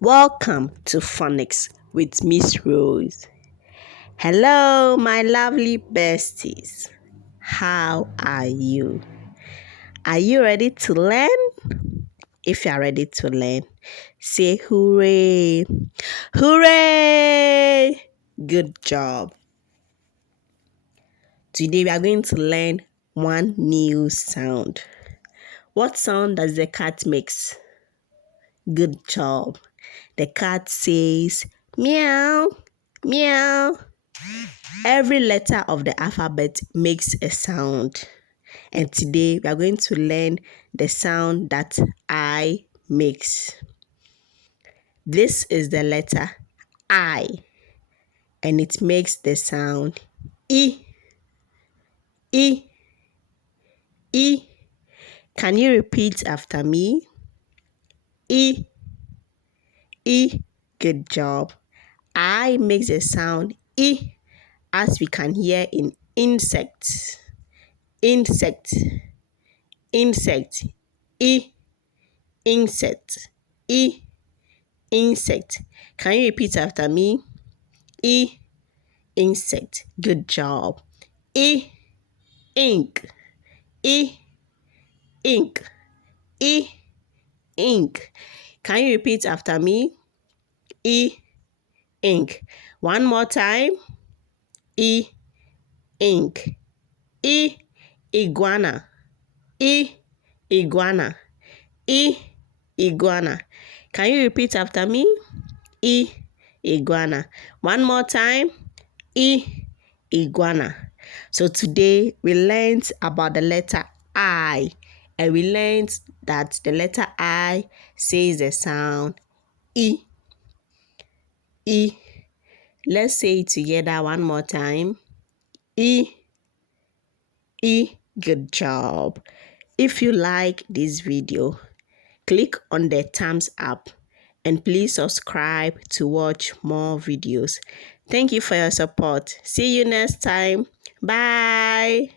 Welcome to Phonics with Miss Rose. Hello, my lovely besties. How are you? Are you ready to learn? If you are ready to learn, say hooray! Hooray! Good job. Today we are going to learn one new sound. What sound does the cat make? Good job. The cat says meow, meow. Every letter of the alphabet makes a sound. And today we are going to learn the sound that I makes. This is the letter I, and it makes the sound E. E. E. Can you repeat after me? E. E. Good job. I makes the sound E, as we can hear in insect. Insect. Insect. E. Insect. E. Insect. Can you repeat after me? E. Insect. Good job. E. Ink. E. Ink. E. Ink. Can you repeat after me? E. Ink. One more time. E. Ink. E. Iguana. E. Iguana. E. Iguana. Can you repeat after me? E. Iguana. One more time. E. Iguana. So today we learned about the letter I, and we learned that the letter I says the sound E. E. Let's say it together one more time. E. E. Good job. If you like this video, click on the thumbs up and please subscribe to watch more videos. Thank you for your support. See you next time. Bye.